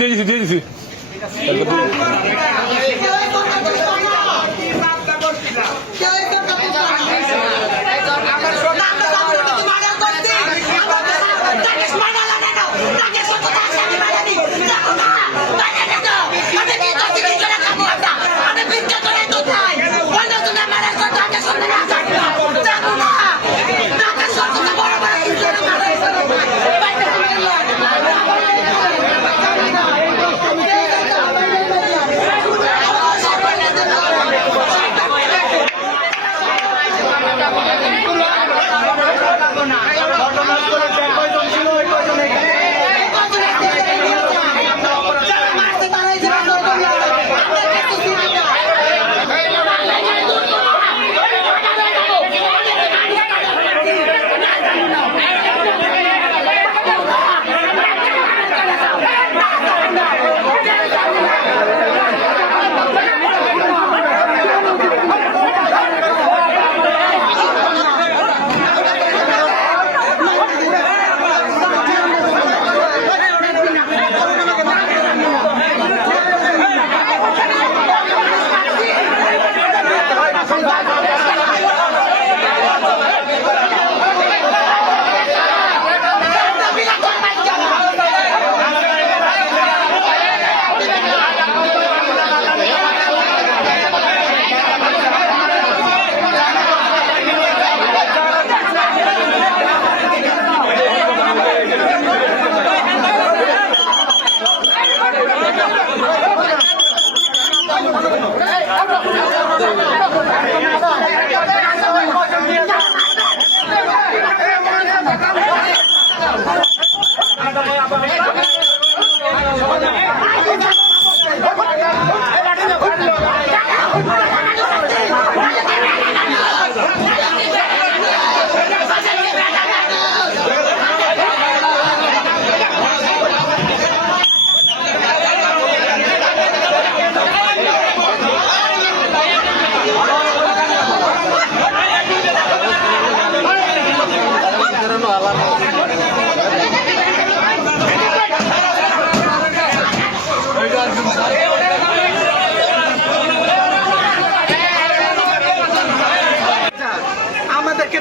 দিয়ে দিছি দিয়ে দিছি Yeah.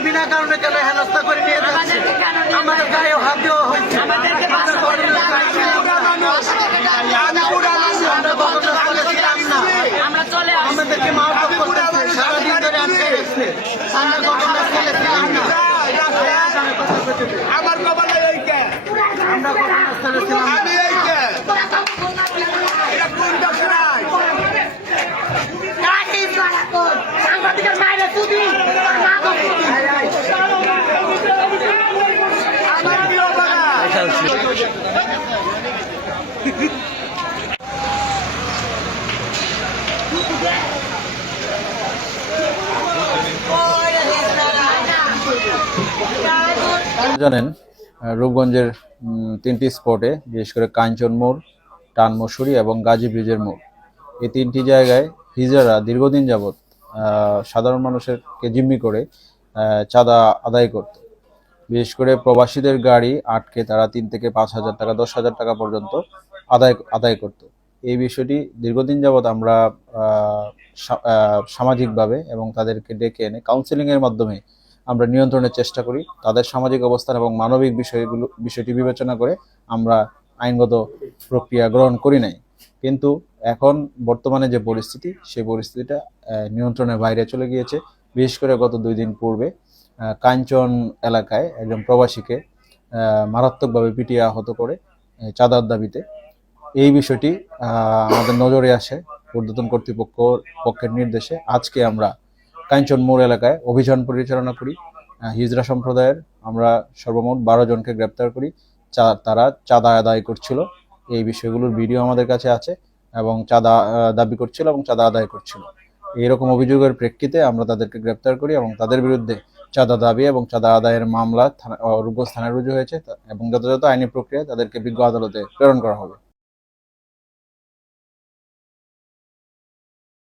বিনা কারণে কেন হেনস্থা করে নিয়ে যাচ্ছে আমাদের গায়ে হাত দেওয়া হচ্ছে মা সারাদিন ধরে আমার কপালে আমরা ঘটনাস্থলে ছিলাম খেলছে জানেন রূপগঞ্জের তিনটি স্পটে বিশেষ করে কাঞ্চন মোড় টান মসুরি এবং গাজী ব্রিজের মোড় এই তিনটি জায়গায় ফিজারা দীর্ঘদিন যাবৎ সাধারণ কে জিম্মি করে চাঁদা আদায় করত বিশেষ করে প্রবাসীদের গাড়ি আটকে তারা তিন থেকে পাঁচ হাজার টাকা দশ হাজার টাকা পর্যন্ত আদায় আদায় করত এই বিষয়টি দীর্ঘদিন যাবৎ আমরা সামাজিকভাবে এবং তাদেরকে ডেকে এনে কাউন্সেলিংয়ের মাধ্যমে আমরা নিয়ন্ত্রণের চেষ্টা করি তাদের সামাজিক অবস্থান এবং মানবিক বিষয়গুলো বিষয়টি বিবেচনা করে আমরা আইনগত প্রক্রিয়া গ্রহণ করি নাই কিন্তু এখন বর্তমানে যে পরিস্থিতি সেই পরিস্থিতিটা নিয়ন্ত্রণের বাইরে চলে গিয়েছে বিশেষ করে গত দুই দিন পূর্বে কাঞ্চন এলাকায় একজন প্রবাসীকে মারাত্মকভাবে পিটিয়ে আহত করে চাঁদার দাবিতে এই বিষয়টি আমাদের নজরে আসে ঊর্ধ্বতন কর্তৃপক্ষ পক্ষের নির্দেশে আজকে আমরা কাঞ্চন মোড় এলাকায় অভিযান পরিচালনা করি হিজরা সম্প্রদায়ের আমরা সর্বমোট বারো জনকে গ্রেপ্তার করি তারা চাঁদা আদায় করছিল এই বিষয়গুলোর ভিডিও আমাদের কাছে আছে এবং চাঁদা দাবি করছিল এবং চাঁদা আদায় করছিল এইরকম অভিযোগের প্রেক্ষিতে আমরা তাদেরকে গ্রেপ্তার করি এবং তাদের বিরুদ্ধে চাঁদা দাবি এবং চাঁদা আদায়ের মামলা রূপগঞ্জ থানায় রুজু হয়েছে এবং যথাযথ আইনি প্রক্রিয়ায় তাদেরকে বিজ্ঞ আদালতে প্রেরণ করা হবে